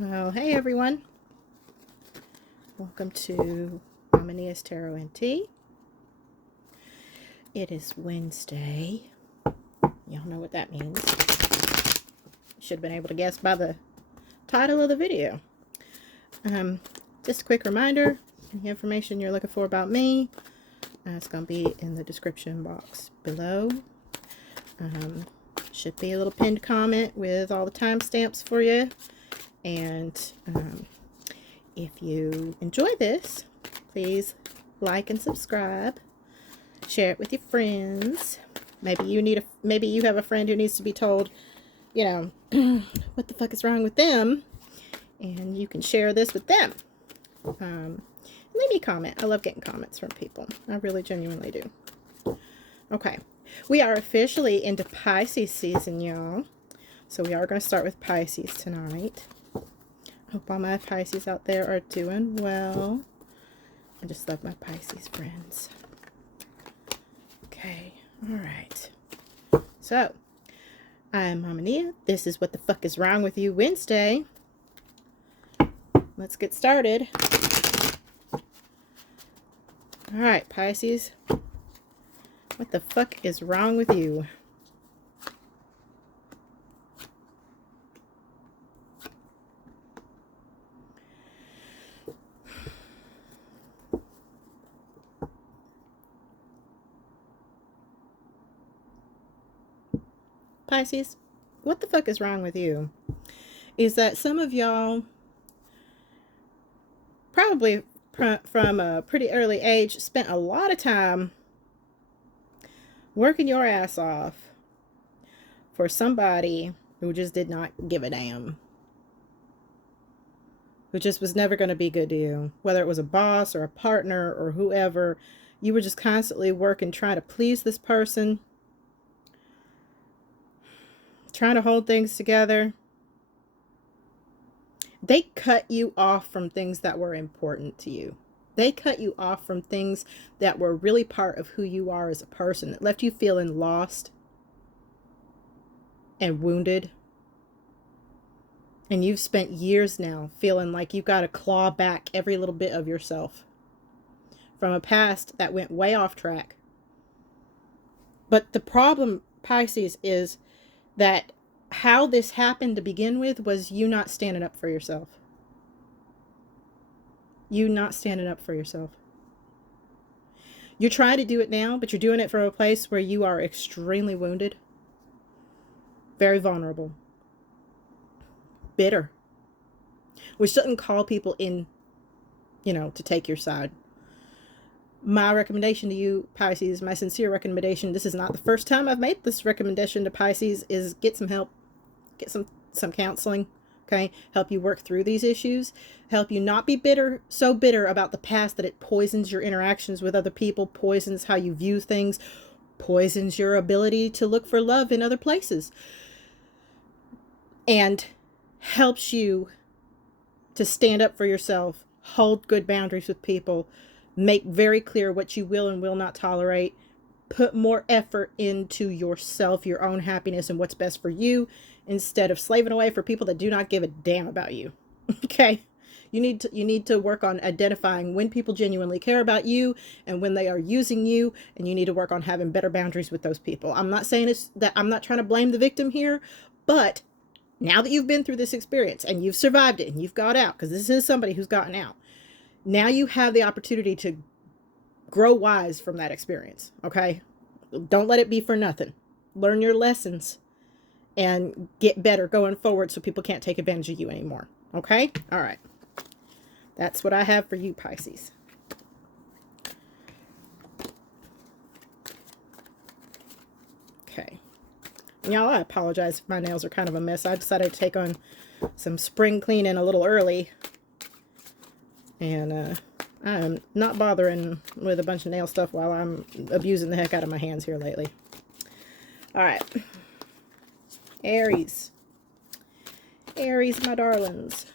Well, hey everyone. Welcome to Mama Tarot and Tea. It is Wednesday. Y'all know what that means. Should have been able to guess by the title of the video. Just a quick reminder, any information you're looking for about me, it's going to be in the description box below. Should be a little pinned comment with all the timestamps for you. And if you enjoy this, please like and subscribe. Share it with your friends. Maybe you have a friend who needs to be told, you know, what the fuck is wrong with them, and you can share this with them. Leave me a comment. I love getting comments from people. I really genuinely do. Okay, we are officially into Pisces season, y'all. So we are going to start with Pisces tonight. Hope all my Pisces out there are doing well. I just love my Pisces friends. Okay, all right. So, I'm Mama Nia. This is What the Fuck is Wrong with You Wednesday. Let's get started. All right, Pisces. What the fuck is wrong with you? Pisces, what the fuck is wrong with you is that some of y'all, probably from a pretty early age, spent a lot of time working your ass off for somebody who just did not give a damn, who just was never going to be good to you, whether it was a boss or a partner or whoever. You were just constantly working, trying to please this person, trying to hold things together. They cut you off from things that were important to you. They cut you off from things that were really part of who you are as a person, that left you feeling lost and wounded. And you've spent years now feeling like you've got to claw back every little bit of yourself from a past that went way off track. But the problem, Pisces, is that how this happened to begin with was you not standing up for yourself. You not standing up for yourself. You're trying to do it now, but you're doing it from a place where you are extremely wounded, very vulnerable, bitter, which doesn't call people in, to take your side. My recommendation to you, Pisces, my sincere recommendation, this is not the first time I've made this recommendation to Pisces, is get some help. Get some counseling, okay? Help you work through these issues. Help you not be so bitter about the past that it poisons your interactions with other people, poisons how you view things, poisons your ability to look for love in other places, and helps you to stand up for yourself, hold good boundaries with people, make very clear what you will and will not tolerate, put more effort into yourself, your own happiness, and what's best for you, instead of slaving away for people that do not give a damn about you. Okay? You need to work on identifying when people genuinely care about you and when they are using you, and you need to work on having better boundaries with those people. I'm not saying I'm not trying to blame the victim here, but now that you've been through this experience and you've survived it and you've got out, because this is somebody who's gotten out, now you have the opportunity to grow wise from that experience, okay? Don't let it be for nothing. Learn your lessons and get better going forward so people can't take advantage of you anymore, okay? All right. That's what I have for you, Pisces. Okay. Y'all, I apologize if my nails are kind of a mess. I decided to take on some spring cleaning a little early. And I'm not bothering with a bunch of nail stuff while I'm abusing the heck out of my hands here lately. All right. Aries. Aries, my darlings.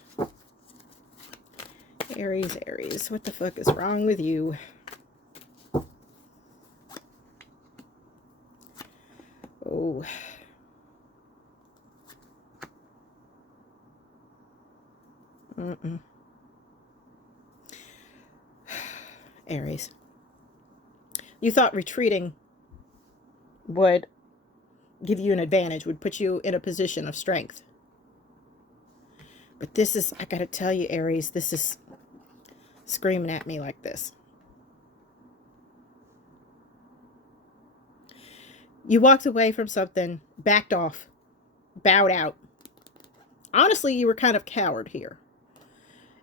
Aries. What the fuck is wrong with you? Oh. Aries. You thought retreating would give you an advantage, would put you in a position of strength. But this is, I gotta tell you, Aries, this is screaming at me like this. You walked away from something, backed off, bowed out. Honestly, you were kind of coward here.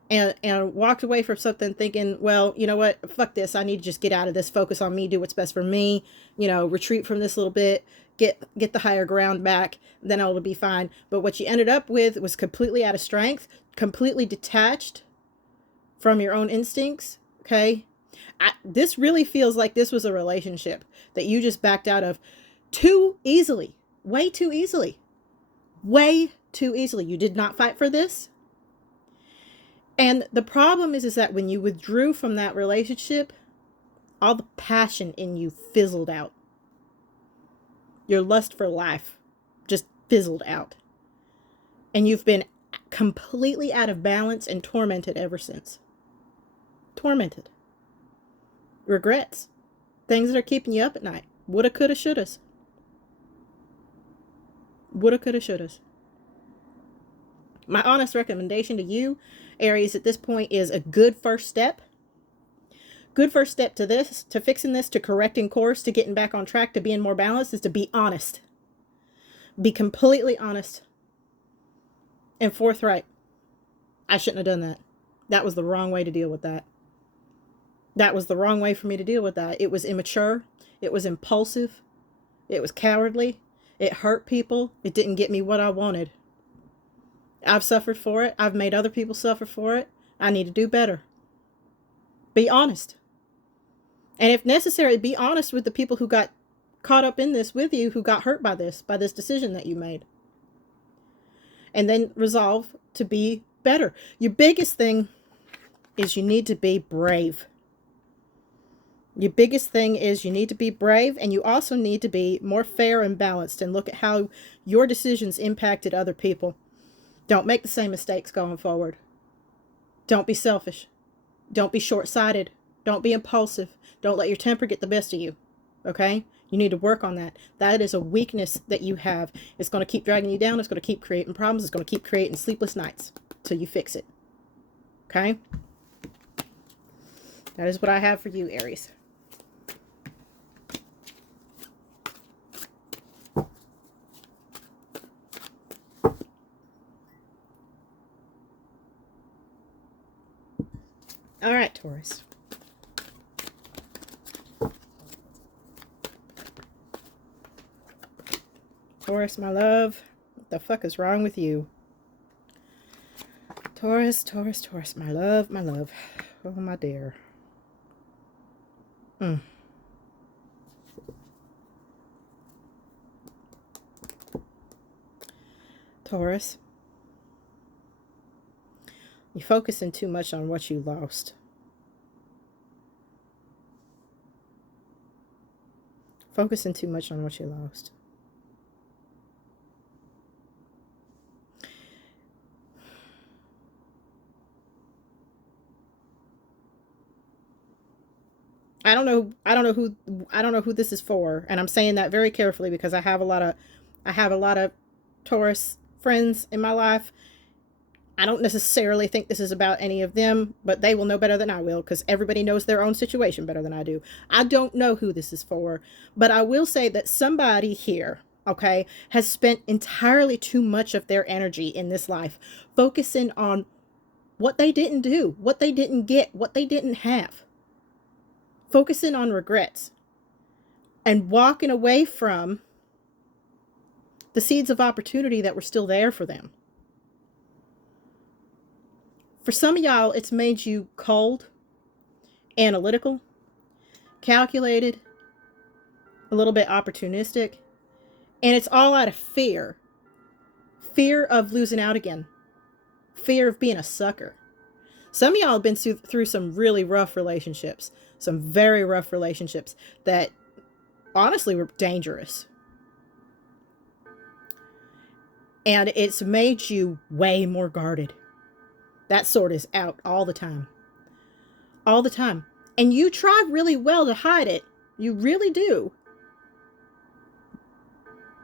And walked away from something thinking, well, you know what? Fuck this. I need to just get out of this, focus on me, do what's best for me, you know, retreat from this a little bit, get the higher ground back, then I'll be fine. But what you ended up with was completely out of strength, completely detached from your own instincts, okay? This really feels like this was a relationship that you just backed out of too easily, way too easily, way too easily. You did not fight for this. And the problem is that when you withdrew from that relationship, all the passion in you fizzled out. Your lust for life just fizzled out. And you've been completely out of balance and tormented ever since. Tormented. Regrets. Things that are keeping you up at night. Woulda, coulda, shouldas. Woulda, coulda, shouldas. My honest recommendation to you, Aries, at this point is a good first step. Good first step to this, to fixing this, to correcting course, to getting back on track, to being more balanced, is to be honest. Be completely honest and forthright. I shouldn't have done that. That was the wrong way to deal with that. That was the wrong way for me to deal with that. It was immature. It was impulsive. It was cowardly. It hurt people. It didn't get me what I wanted. I've suffered for it. I've made other people suffer for it. I need to do better. Be honest. And if necessary, be honest with the people who got caught up in this with you, who got hurt by this decision that you made. And then resolve to be better. Your biggest thing is you need to be brave. Your biggest thing is you need to be brave, and you also need to be more fair and balanced and look at how your decisions impacted other people. Don't make the same mistakes going forward. Don't be selfish. Don't be short-sighted. Don't be impulsive. Don't let your temper get the best of you. Okay? You need to work on that. That is a weakness that you have. It's going to keep dragging you down. It's going to keep creating problems. It's going to keep creating sleepless nights till you fix it. Okay? That is what I have for you, Aries. All right, Taurus. Taurus, my love, what the fuck is wrong with you? Taurus, Taurus, Taurus, my love, my love. Oh, my dear. Taurus. You're focusing too much on what you lost. Focusing too much on what you lost. I don't know who this is for, and I'm saying that very carefully because I have a lot of Taurus friends in my life. I don't necessarily think this is about any of them, but they will know better than I will because everybody knows their own situation better than I do. I don't know who this is for, but I will say that somebody here, okay, has spent entirely too much of their energy in this life focusing on what they didn't do, what they didn't get, what they didn't have. Focusing on regrets and walking away from the seeds of opportunity that were still there for them. For some of y'all, it's made you cold, analytical, calculated, a little bit opportunistic, and it's all out of fear. Fear of losing out again. Fear of being a sucker. Some of y'all have been through some really rough relationships, some very rough relationships that honestly were dangerous. And it's made you way more guarded. That sword is out all the time. All the time. And you try really well to hide it. You really do.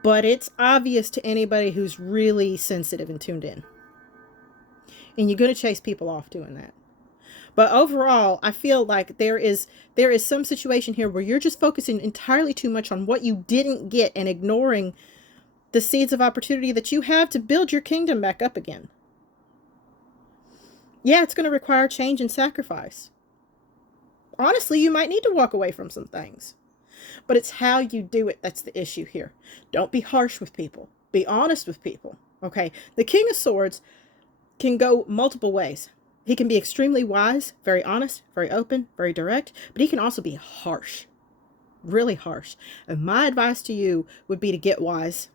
But it's obvious to anybody who's really sensitive and tuned in. And you're going to chase people off doing that. But overall, I feel like there is some situation here where you're just focusing entirely too much on what you didn't get and ignoring the seeds of opportunity that you have to build your kingdom back up again. Yeah, it's going to require change and sacrifice. Honestly, you might need to walk away from some things. But it's how you do it that's the issue here. Don't be harsh with people. Be honest with people. Okay? The King of Swords can go multiple ways. He can be extremely wise, very honest, very open, very direct, but he can also be harsh. Really harsh. And my advice to you would be to get wise,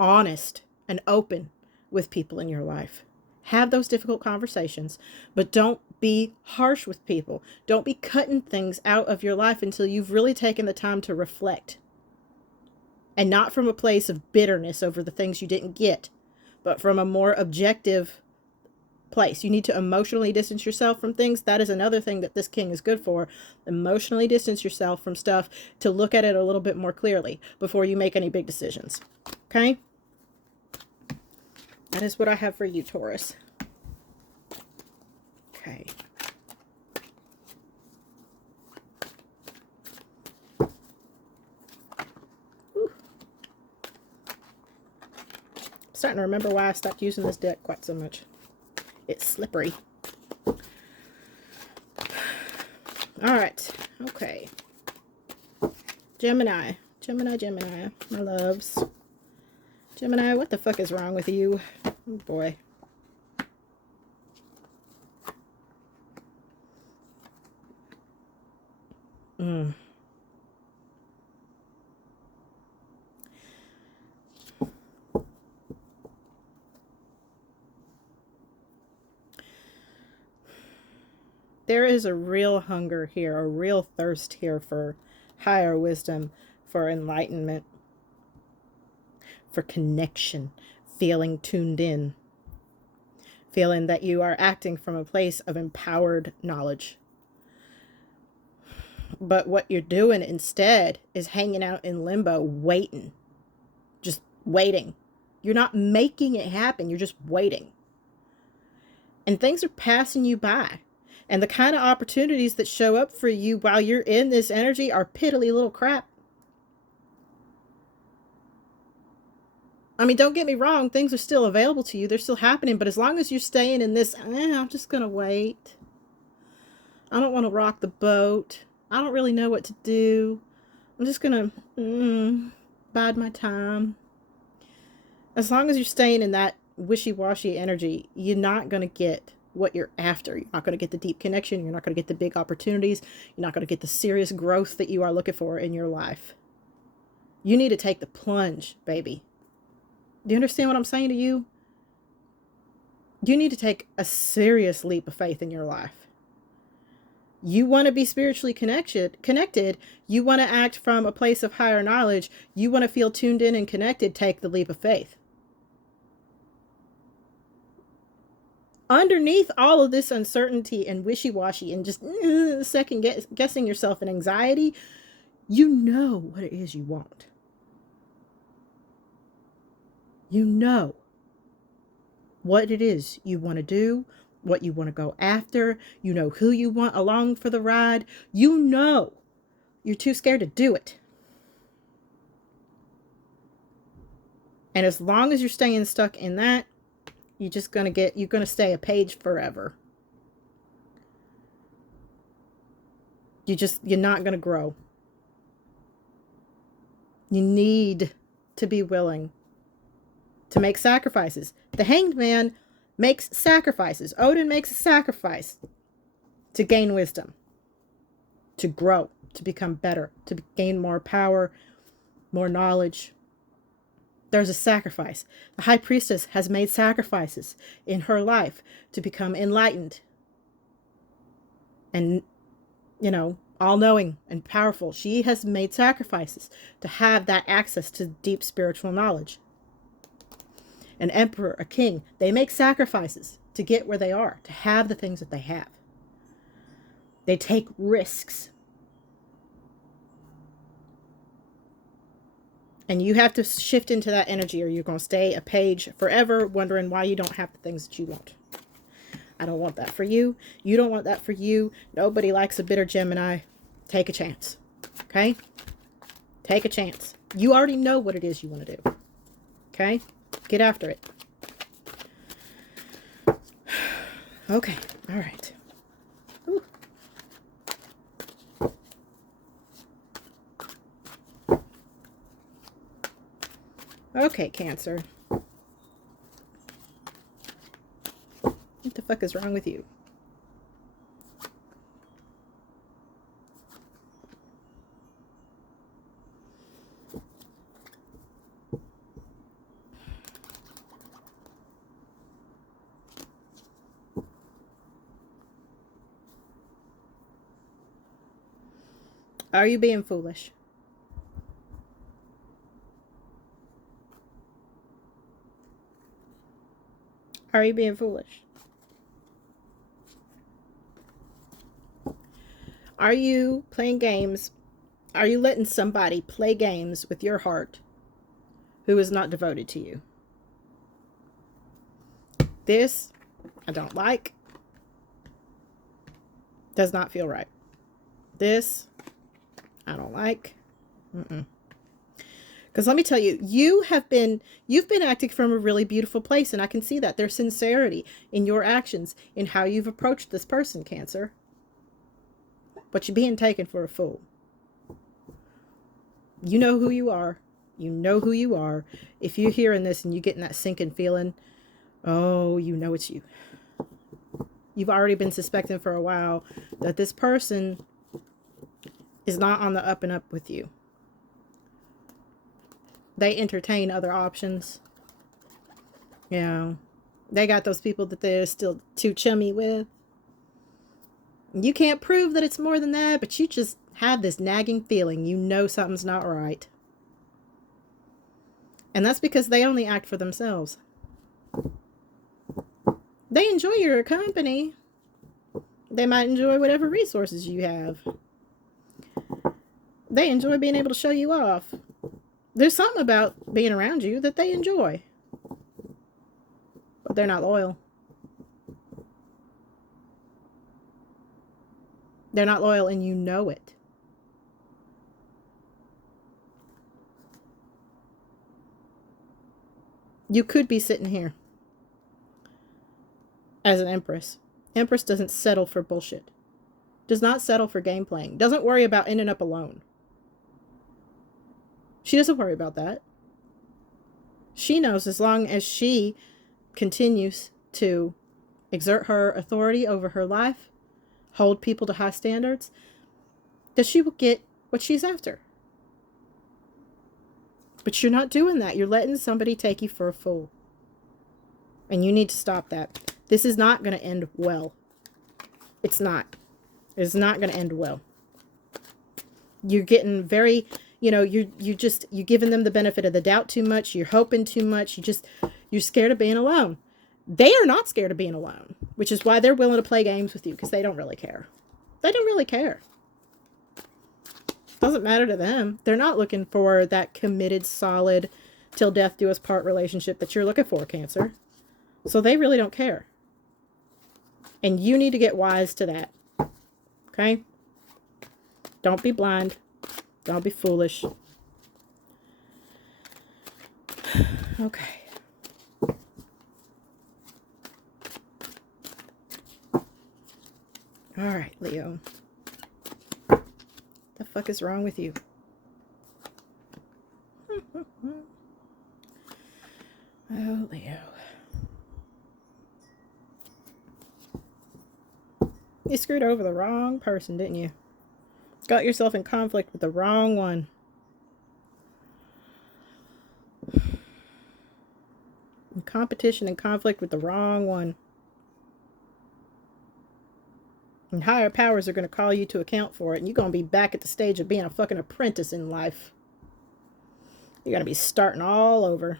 honest, and open with people in your life. Have those difficult conversations, but don't be harsh with people. Don't be cutting things out of your life until you've really taken the time to reflect. And not from a place of bitterness over the things you didn't get, but from a more objective place. You need to emotionally distance yourself from things. That is another thing that this king is good for. Emotionally distance yourself from stuff to look at it a little bit more clearly before you make any big decisions. Okay? That is what I have for you, Taurus. Okay. Ooh. I'm starting to remember why I stopped using this deck quite so much. It's slippery. All right. Okay. Gemini. Gemini, my loves. Gemini, what the fuck is wrong with you? Oh, boy. There is a real hunger here, a real thirst here for higher wisdom, for enlightenment, for connection, feeling tuned in, feeling that you are acting from a place of empowered knowledge. But what you're doing instead is hanging out in limbo, waiting, just waiting. You're not making it happen. You're just waiting. And things are passing you by. And the kind of opportunities that show up for you while you're in this energy are piddly little crap. I mean, don't get me wrong. Things are still available to you. They're still happening. But as long as you're staying in this, I'm just going to wait. I don't want to rock the boat. I don't really know what to do. I'm just going to bide my time. As long as you're staying in that wishy-washy energy, you're not going to get what you're after. You're not going to get the deep connection. You're not going to get the big opportunities. You're not going to get the serious growth that you are looking for in your life. You need to take the plunge, baby. Do you understand what I'm saying to you? You need to take a serious leap of faith in your life. You want to be spiritually connected. You want to act from a place of higher knowledge. You want to feel tuned in and connected. Take the leap of faith. Underneath all of this uncertainty and wishy-washy and just second guessing yourself and anxiety, you know what it is you want. You know what it is you want to do, what you want to go after. You know who you want along for the ride. You know you're too scared to do it. And as long as you're staying stuck in that, you're going to stay a page forever. You're not going to grow. You need to be willing to make sacrifices. The Hanged Man makes sacrifices. Odin makes a sacrifice to gain wisdom, to grow, to become better, to gain more power, more knowledge. There's a sacrifice. The High Priestess has made sacrifices in her life to become enlightened and, all-knowing and powerful. She has made sacrifices to have that access to deep spiritual knowledge. An emperor, a king, they make sacrifices to get where they are, to have the things that they have. They take risks. And you have to shift into that energy, or you're going to stay a page forever wondering why you don't have the things that you want. I don't want that for you. You don't want that for you. Nobody likes a bitter Gemini. Take a chance. Okay? Take a chance. You already know what it is you want to do. Okay? Get after it. Okay. All right. Ooh. Okay, Cancer. What the fuck is wrong with you? Are you being foolish? Are you being foolish? Are you playing games? Are you letting somebody play games with your heart who is not devoted to you? This, I don't like. Does not feel right. This, I don't like. Because let me tell you, you've been acting from a really beautiful place, and I can see that. There's sincerity in your actions, in how you've approached this person, Cancer. But you're being taken for a fool. You know who you are. You know who you are. If you're hearing this and you're getting that sinking feeling, oh, you know it's you. You've already been suspecting for a while that this person is not on the up and up with you. They entertain other options. You know, they got those people that they're still too chummy with. You can't prove that it's more than that, but you just have this nagging feeling. You know something's not right. And that's because they only act for themselves. They enjoy your company. They might enjoy whatever resources you have. They enjoy being able to show you off. There's something about being around you that they enjoy. But they're not loyal. They're not loyal, and you know it. You could be sitting here as an Empress. Empress doesn't settle for bullshit. Does not settle for game playing. Doesn't worry about ending up alone. She doesn't worry about that. She knows as long as she continues to exert her authority over her life, hold people to high standards, that she will get what she's after. But you're not doing that. You're letting somebody take you for a fool. And you need to stop that. This is not going to end well. It's not. It's not going to end well. You're getting very, you're giving them the benefit of the doubt too much. You're hoping too much. You're scared of being alone. They are not scared of being alone, which is why they're willing to play games with you, because they don't really care. They don't really care. Doesn't matter to them. They're not looking for that committed, solid, till death do us part relationship that you're looking for, Cancer. So they really don't care. And you need to get wise to that. Okay? Don't be blind. Don't be foolish. Okay. All right, Leo. The fuck is wrong with you? Oh, Leo. You screwed over the wrong person, didn't you? Got yourself in conflict with the wrong one. In competition and conflict with the wrong one. And higher powers are going to call you to account for it. And you're going to be back at the stage of being a fucking apprentice in life. You're going to be starting all over.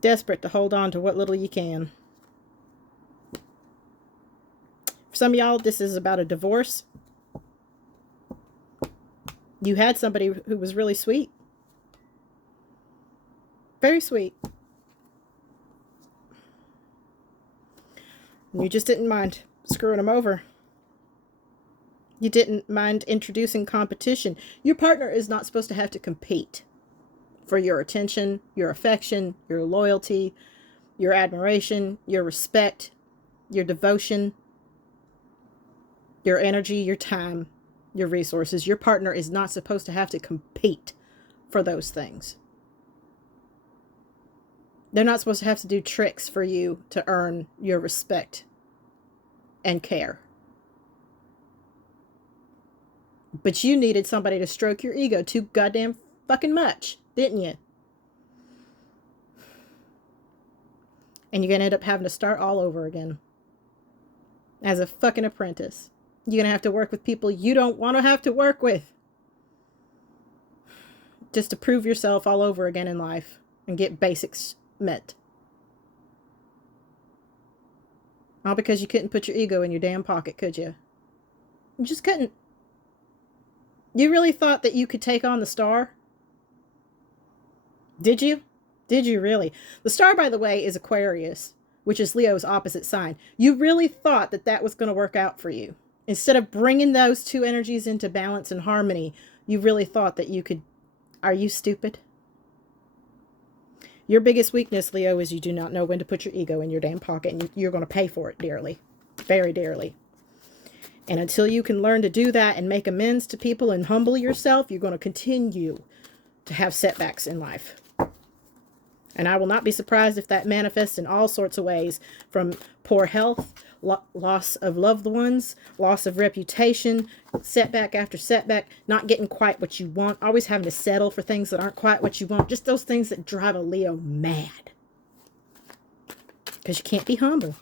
Desperate to hold on to what little you can. Some of y'all, this is about a divorce. You had somebody who was really sweet. Very sweet. You just didn't mind screwing them over. You didn't mind introducing competition. Your partner is not supposed to have to compete for your attention, your affection, your loyalty, your admiration, your respect, your devotion, your energy, your time, your resources. Your partner is not supposed to have to compete for those things. They're not supposed to have to do tricks for you to earn your respect and care. But you needed somebody to stroke your ego too goddamn fucking much, didn't you? And you're going to end up having to start all over again. As a fucking apprentice. You're going to have to work with people you don't want to have to work with. Just to prove yourself all over again in life. And get basics met. All because you couldn't put your ego in your damn pocket, could you? You just couldn't. You really thought that you could take on the star? Did you? Did you really? The star, by the way, is Aquarius, which is Leo's opposite sign. You really thought that that was going to work out for you. Instead of bringing those two energies into balance and harmony, you really thought that you could. Are you stupid? Your biggest weakness, Leo, is you do not know when to put your ego in your damn pocket, and you're going to pay for it dearly. Very dearly. And until you can learn to do that and make amends to people and humble yourself, you're going to continue to have setbacks in life. And I will not be surprised if that manifests in all sorts of ways, from poor health, loss of loved ones, loss of reputation, setback after setback, not getting quite what you want, always having to settle for things that aren't quite what you want, just those things that drive a Leo mad. Because you can't be humble.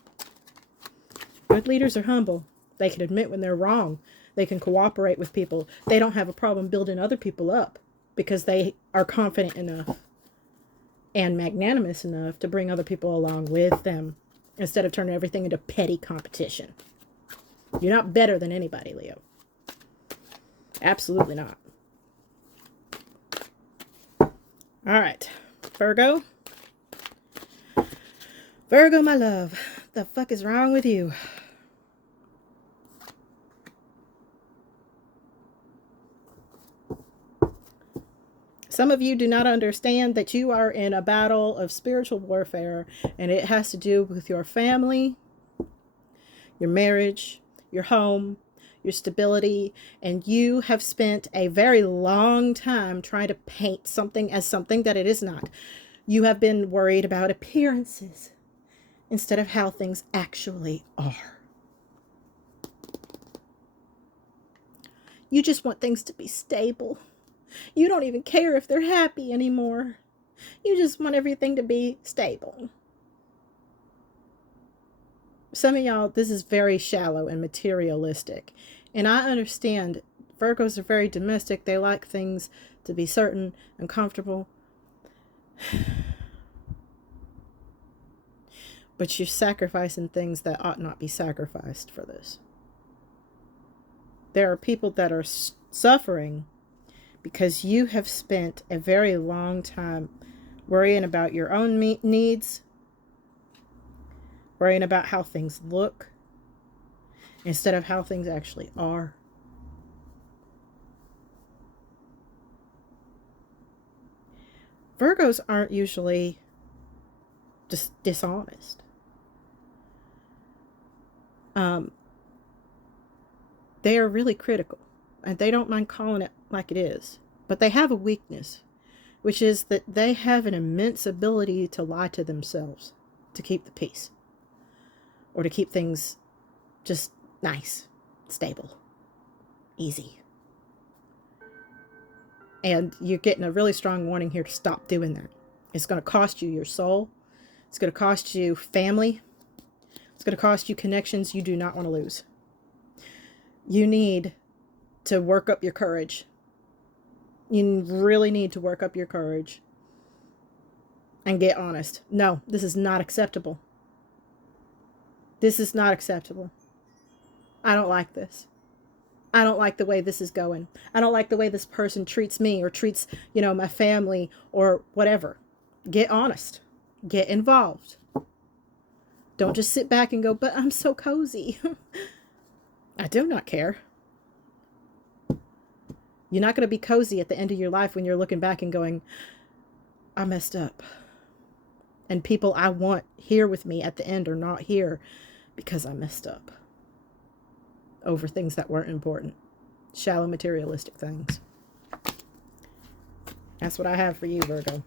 Good leaders are humble. They can admit when they're wrong. They can cooperate with people. They don't have a problem building other people up because they are confident enough and magnanimous enough to bring other people along with them instead of turning everything into petty competition. You're not better than anybody, Leo. Absolutely not. All right, Virgo. Virgo, my love. The fuck is wrong with you? Some of you do not understand that you are in a battle of spiritual warfare, and it has to do with your family, your marriage, your home, your stability, and you have spent a very long time trying to paint something as something that it is not. You have been worried about appearances instead of how things actually are. You just want things to be stable. You don't even care if they're happy anymore. You just want everything to be stable. Some of y'all, this is very shallow and materialistic. And I understand Virgos are very domestic. They like things to be certain and comfortable. But you're sacrificing things that ought not be sacrificed for this. There are people that are suffering because you have spent a very long time worrying about your own needs, worrying about how things look, instead of how things actually are. Virgos aren't usually just dishonest. They are really critical, and they don't mind calling it like it is. But they have a weakness, which is that they have an immense ability to lie to themselves to keep the peace, or to keep things just nice, stable, easy. And you're getting a really strong warning here to stop doing that. It's going to cost you your soul. It's going to cost you family. It's going to cost you connections you do not want to lose. You need to work up your courage. You really need to work up your courage and get honest. No, this is not acceptable. This is not acceptable. I don't like this. I don't like the way this is going. I don't like the way this person treats me or treats, my family or whatever. Get honest. Get involved. Don't just sit back and go, but I'm so cozy. I do not care. You're not going to be cozy at the end of your life when you're looking back and going, I messed up. And people I want here with me at the end are not here because I messed up over things that weren't important. Shallow materialistic things. That's what I have for you, Virgo.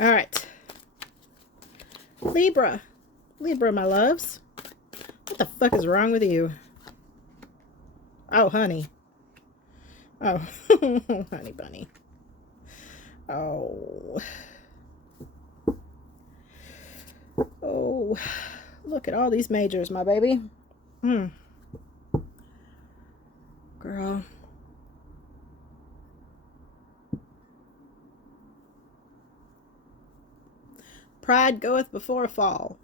All right. Libra. Libra, my loves. What the fuck is wrong with you? Oh, honey. Oh, honey bunny. Oh. Oh. Look at all these majors, my baby. Girl. Pride goeth before a fall.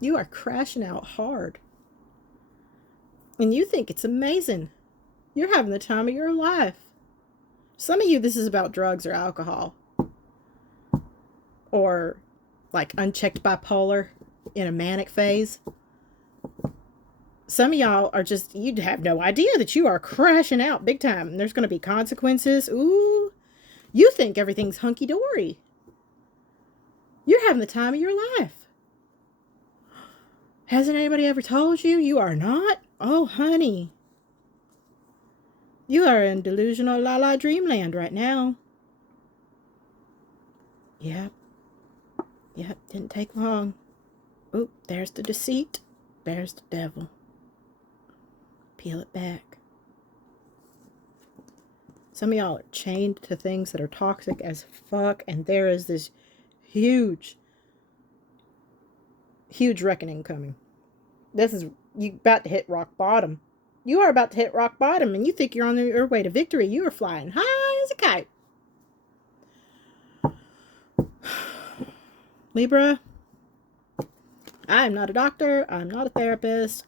You are crashing out hard. And you think it's amazing. You're having the time of your life. Some of you, this is about drugs or alcohol. Or like unchecked bipolar in a manic phase. Some of y'all are just, you'd have no idea that you are crashing out big time. And there's going to be consequences. Ooh. You think everything's hunky-dory. You're having the time of your life. Hasn't anybody ever told you you are not? Oh, honey. You are in delusional la-la dreamland right now. Yep. Yep, didn't take long. Oop, there's the deceit. There's the devil. Peel it back. Some of y'all are chained to things that are toxic as fuck, and there is this huge reckoning coming. This is, you about to hit rock bottom. You are about to hit rock bottom, and you think you're on your way to victory. You are flying high as a kite. Libra, I am not a doctor. I'm not a therapist.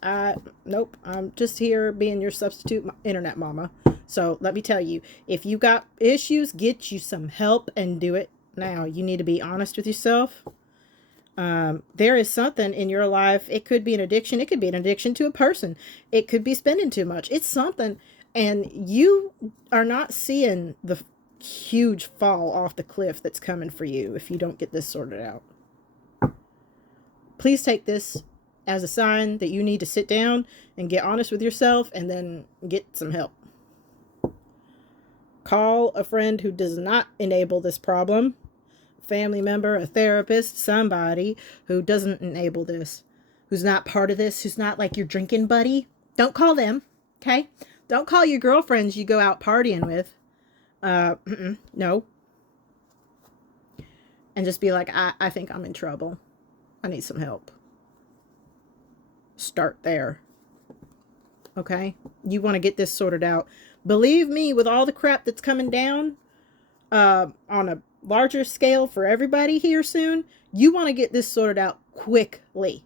Nope. I'm just here being your substitute internet mama. So let me tell you, if you got issues, get you some help and do it now. You need to be honest with yourself. There is something in your life. It could be an addiction. It could be an addiction to a person. It could be spending too much. It's something. And you are not seeing the huge fall off the cliff that's coming for you if you don't get this sorted out. Please take this as a sign that you need to sit down and get honest with yourself and then get some help. Call a friend who does not enable this problem. Family member, a therapist, somebody who doesn't enable this, who's not part of this, who's not like your drinking buddy. Don't call them, okay? Don't call your girlfriends you go out partying with. No. And just be like, I think I'm in trouble. I need some help. Start there. Okay? You want to get this sorted out. Believe me, with all the crap that's coming down on a larger scale for everybody here soon, you want to get this sorted out quickly,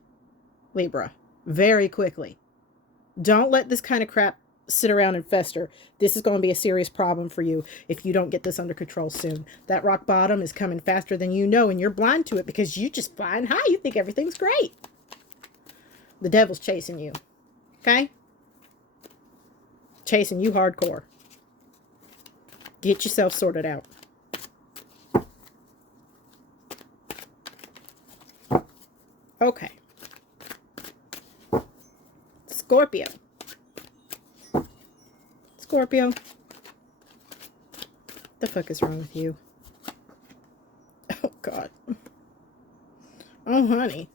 Libra. Very quickly. Don't let this kind of crap sit around and fester. This is going to be a serious problem for you if you don't get this under control soon. That rock bottom is coming faster than you know, and you're blind to it because you just flying high. You think everything's great. The devil's chasing you. Okay? Chasing you hardcore. Get yourself sorted out. Okay. Scorpio. Scorpio. The fuck is wrong with you? Oh, God. Oh, honey.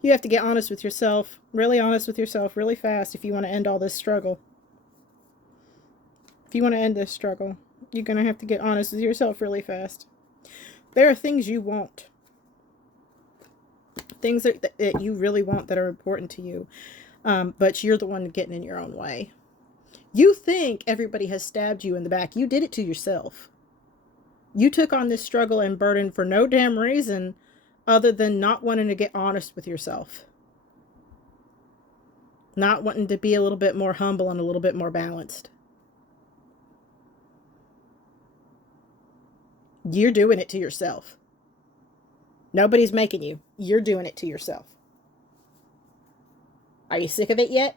You have to get honest with yourself, really honest with yourself, really fast if you want to end all this struggle. If you want to end this struggle, you're going to have to get honest with yourself really fast. There are things you want. Things that you really want that are important to you. But you're the one getting in your own way. You think everybody has stabbed you in the back. You did it to yourself. You took on this struggle and burden for no damn reason other than not wanting to get honest with yourself. Not wanting to be a little bit more humble and a little bit more balanced. You're doing it to yourself. Nobody's making you. You're doing it to yourself. Are you sick of it yet?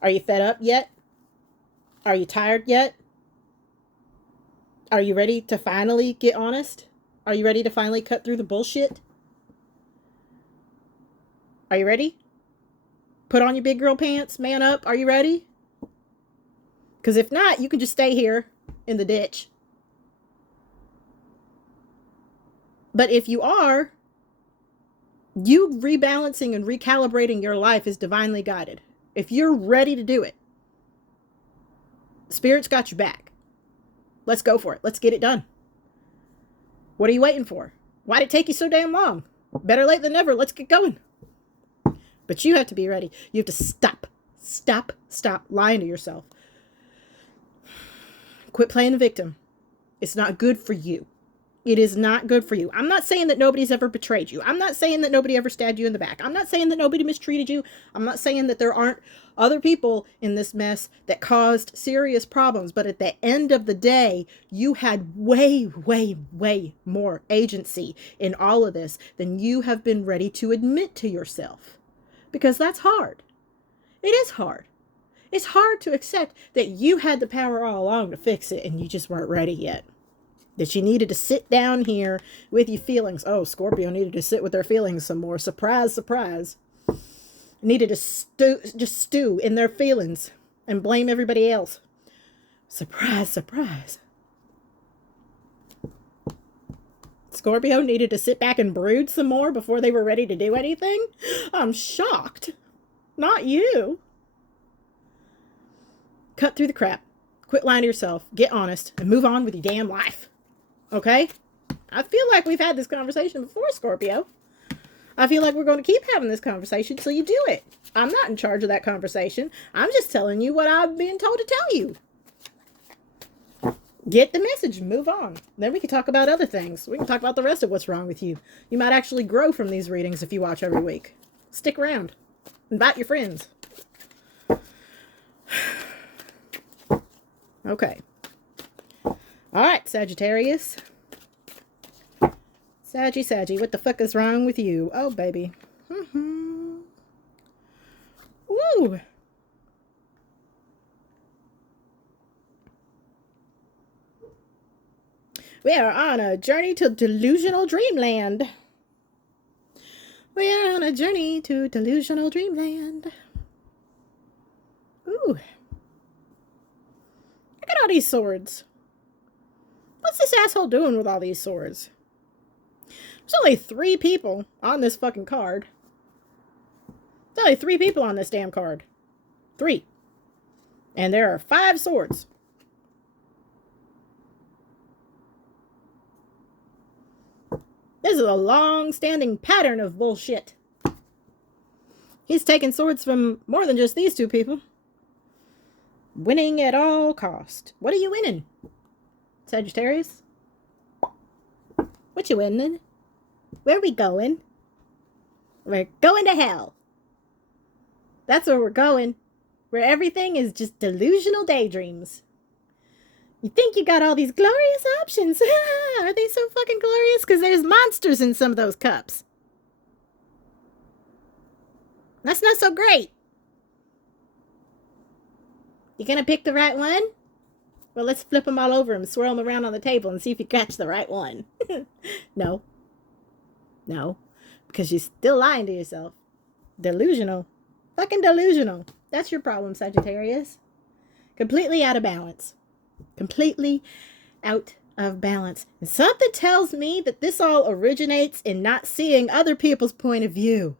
Are you fed up yet? Are you tired yet? Are you ready to finally get honest? Are you ready to finally cut through the bullshit? Are you ready? Put on your big girl pants, man up. Are you ready? Because if not, you can just stay here in the ditch. But if you are, you rebalancing and recalibrating your life is divinely guided. If you're ready to do it, Spirit's got your back. Let's go for it. Let's get it done. What are you waiting for? Why did it take you so damn long? Better late than never. Let's get going. But you have to be ready. You have to stop lying to yourself. Quit playing the victim. It's not good for you. It is not good for you. I'm not saying that nobody's ever betrayed you. I'm not saying that nobody ever stabbed you in the back. I'm not saying that nobody mistreated you. I'm not saying that there aren't other people in this mess that caused serious problems. But at the end of the day, you had way more agency in all of this than you have been ready to admit to yourself. Because that's hard. It is hard. It's hard to accept that you had the power all along to fix it and you just weren't ready yet. That you needed to sit down here with your feelings. Oh, Scorpio needed to sit with their feelings some more. Surprise, surprise. Needed to stew in their feelings and blame everybody else. Surprise, surprise. Scorpio needed to sit back and brood some more before they were ready to do anything? I'm shocked. Not you. Cut through the crap. Quit lying to yourself. Get honest and move on with your damn life. Okay? I feel like we've had this conversation before, Scorpio. I feel like we're going to keep having this conversation till you do it. I'm not in charge of that conversation. I'm just telling you what I've been told to tell you. Get the message and move on. Then we can talk about other things. We can talk about the rest of what's wrong with you. You might actually grow from these readings if you watch every week. Stick around. Invite your friends. Okay. All right, Sagittarius. Saggy, what the fuck is wrong with you? Oh, baby. Woo! We are on a journey to delusional dreamland. We are on a journey to delusional dreamland. Ooh. Look at all these swords. What's this asshole doing with all these swords? There's only 3 people on this fucking card. There's only 3 people on this damn card. 3. And there are 5 swords. This is a long-standing pattern of bullshit. He's taking swords from more than just these 2 people. Winning at all cost. What are you winning, Sagittarius? What you winning? Where are we going? We're going to hell. That's where we're going. Where everything is just delusional daydreams. You think you got all these glorious options. Are they so fucking glorious? Because there's monsters in some of those cups. That's not so great. You gonna pick the right one? Well, let's flip them all over and swirl them around on the table and see if you catch the right one. No. No. Because you're still lying to yourself. Delusional. Fucking delusional. That's your problem, Sagittarius. Completely out of balance. Completely out of balance. And something tells me that this all originates in not seeing other people's point of view.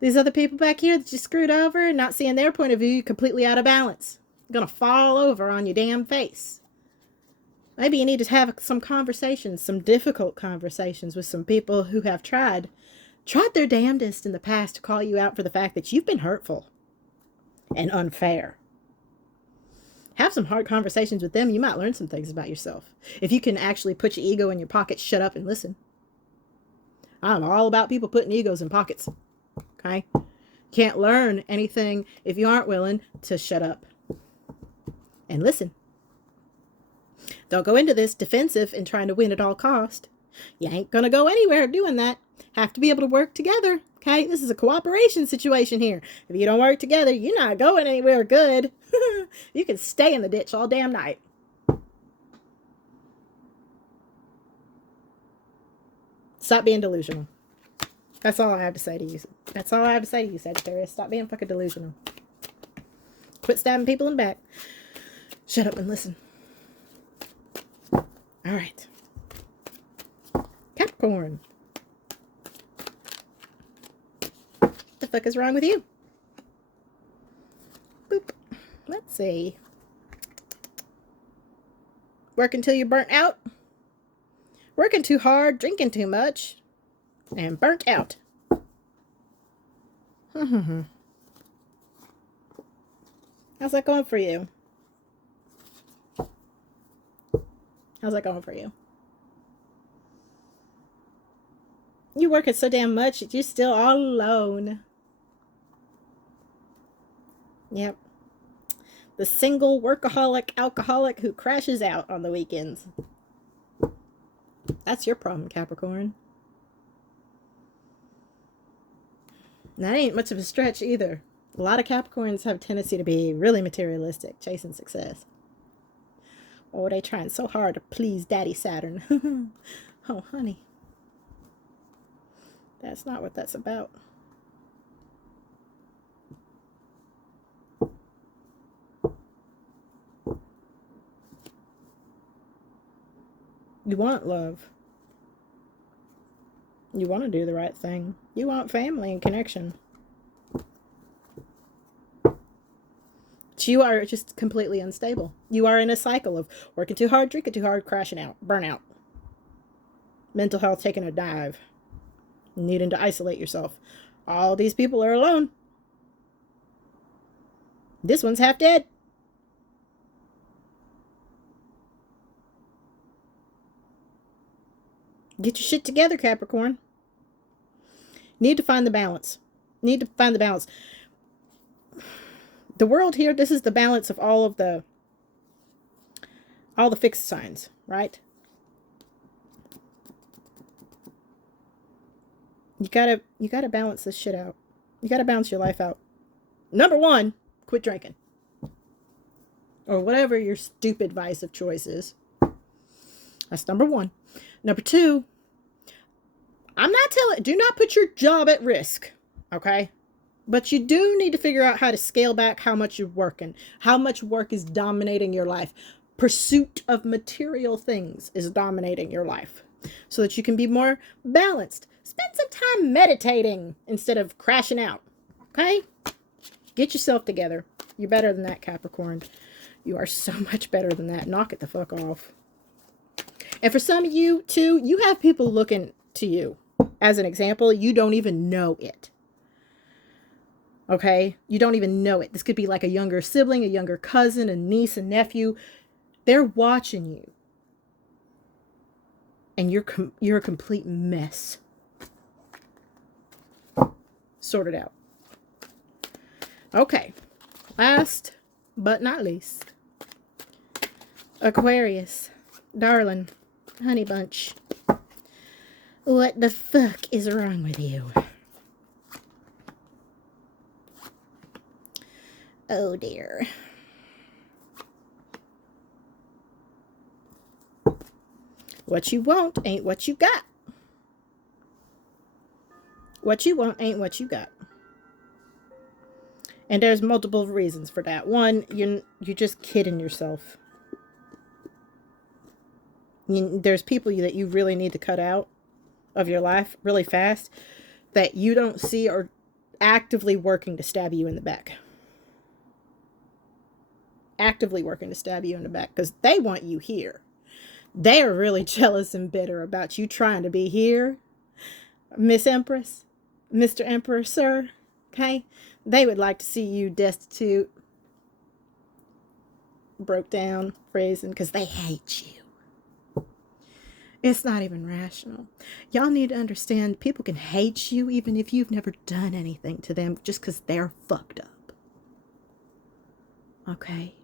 These other people back here that you screwed over and not seeing their point of view, completely out of balance. You're gonna fall over on your damn face. Maybe you need to have some conversations, some difficult conversations with some people who have tried their damnedest in the past to call you out for the fact that you've been hurtful and unfair. Have some hard conversations with them. You might learn some things about yourself. If you can actually put your ego in your pocket, shut up and listen. I'm all about people putting egos in pockets. Okay? Can't learn anything if you aren't willing to shut up and listen. Don't go into this defensive and trying to win at all cost. You ain't going to go anywhere doing that. Have to be able to work together. Okay? This is a cooperation situation here. If you don't work together, you're not going anywhere good. You can stay in the ditch all damn night. Stop being delusional. That's all I have to say to you. That's all I have to say to you, Sagittarius. Stop being fucking delusional. Quit stabbing people in the back. Shut up and listen. All right. Capricorn. What the fuck is wrong with you? Boop. Let's see. Working till you're burnt out. Working too hard, drinking too much, and burnt out. How's that going for you? How's that going for you? You working so damn much that you're still all alone. Yep. The single workaholic alcoholic who crashes out on the weekends. That's your problem, Capricorn. That ain't much of a stretch either. A lot of Capricorns have a tendency to be really materialistic, chasing success. Oh, they trying so hard to please Daddy Saturn. Oh, honey. That's not what that's about. You want love. You want to do the right thing. You want family and connection. But you are just completely unstable. You are in a cycle of working too hard, drinking too hard, crashing out, burnout. Mental health taking a dive. Needing to isolate yourself. All these people are alone. This one's half dead. Get your shit together, Capricorn. Need to find the balance. Need to find the balance. The world here, this is the balance of all the fixed signs, right? You gotta balance this shit out. You gotta balance your life out. Number one, quit drinking. Or whatever your stupid vice of choice is. That's number one. Number two, do not put your job at risk, okay? But you do need to figure out how to scale back how much you're working, how much work is dominating your life. Pursuit of material things is dominating your life so that you can be more balanced. Spend some time meditating instead of crashing out, okay? Get yourself together. You're better than that, Capricorn. You are so much better than that. Knock it the fuck off. And for some of you, too, you have people looking to you. As an example, you don't even know it. Okay? You don't even know it. This could be like a younger sibling, a younger cousin, a niece, a nephew. They're watching you. And you're a complete mess. Sort it out. Okay. Last but not least. Aquarius. Darling. Honey bunch. What the fuck is wrong with you? Oh dear. What you want ain't what you got. What you want ain't what you got. And there's multiple reasons for that. One, you're just kidding yourself. There's people that you really need to cut out of your life really fast that you don't see are actively working to stab you in the back. Actively working to stab you in the back because they want you here. They are really jealous and bitter about you trying to be here, Miss Empress, Mr. Emperor, sir. Okay? They would like to see you destitute, broke down, frozen, because they hate you. It's not even rational. Y'all need to understand people can hate you even if you've never done anything to them just because they're fucked up. Okay?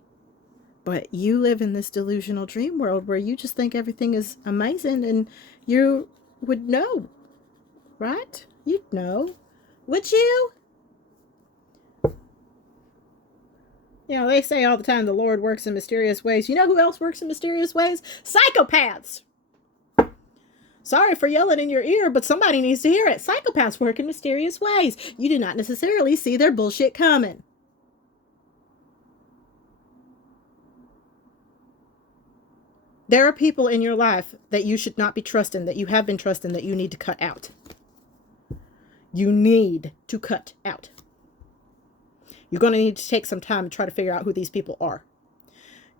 But you live in this delusional dream world where you just think everything is amazing, and you would know, right? You'd know. Would you? You know, they say all the time the Lord works in mysterious ways. You know who else works in mysterious ways? Psychopaths. Sorry for yelling in your ear, but somebody needs to hear it. Psychopaths work in mysterious ways. You do not necessarily see their bullshit coming. There are people in your life that you should not be trusting, that you have been trusting, that you need to cut out. You need to cut out. You're going to need to take some time to try to figure out who these people are.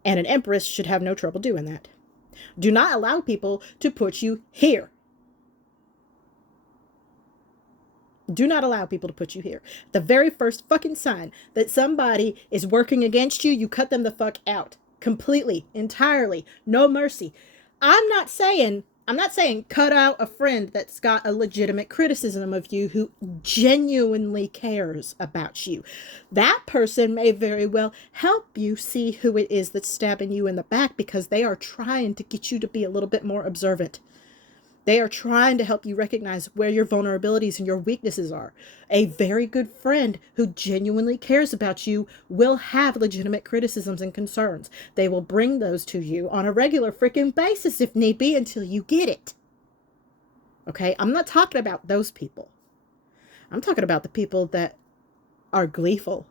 And an empress should have no trouble doing that. Do not allow people to put you here. Do not allow people to put you here. The very first fucking sign that somebody is working against you, you cut them the fuck out. Completely, entirely, no mercy. I'm not saying cut out a friend that's got a legitimate criticism of you, who genuinely cares about you. That person may very well help you see who it is that's stabbing you in the back, because they are trying to get you to be a little bit more observant. They are trying to help you recognize where your vulnerabilities and your weaknesses are. A very good friend who genuinely cares about you will have legitimate criticisms and concerns. They will bring those to you on a regular freaking basis if need be until you get it. Okay? I'm not talking about those people. I'm talking about the people that are gleeful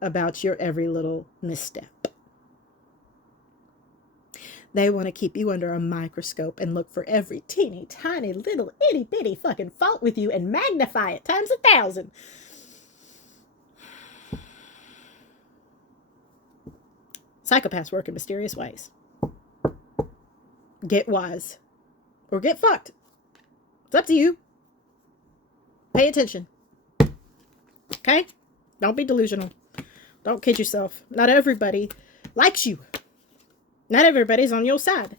about your every little misstep. They want to keep you under a microscope and look for every teeny tiny little itty bitty fucking fault with you and magnify it times 1,000. Psychopaths work in mysterious ways. Get wise or get fucked. It's up to you. Pay attention. Okay? Don't be delusional. Don't kid yourself. Not everybody likes you. Not everybody's on your side.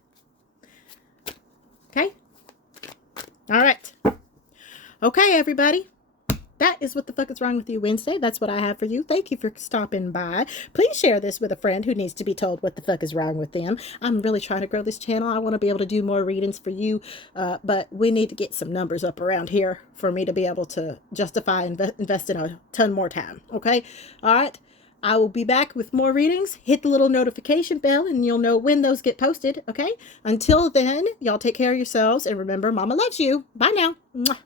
Okay? All right. Okay, everybody. That is What the Fuck is Wrong with You Wednesday. That's what I have for you. Thank you for stopping by. Please share this with a friend who needs to be told what the fuck is wrong with them. I'm really trying to grow this channel. I want to be able to do more readings for you, but we need to get some numbers up around here for me to be able to justify investing a ton more time. Okay? All right. I will be back with more readings. Hit the little notification bell and you'll know when those get posted, okay? Until then, y'all take care of yourselves and remember, Mama loves you. Bye now. Mwah.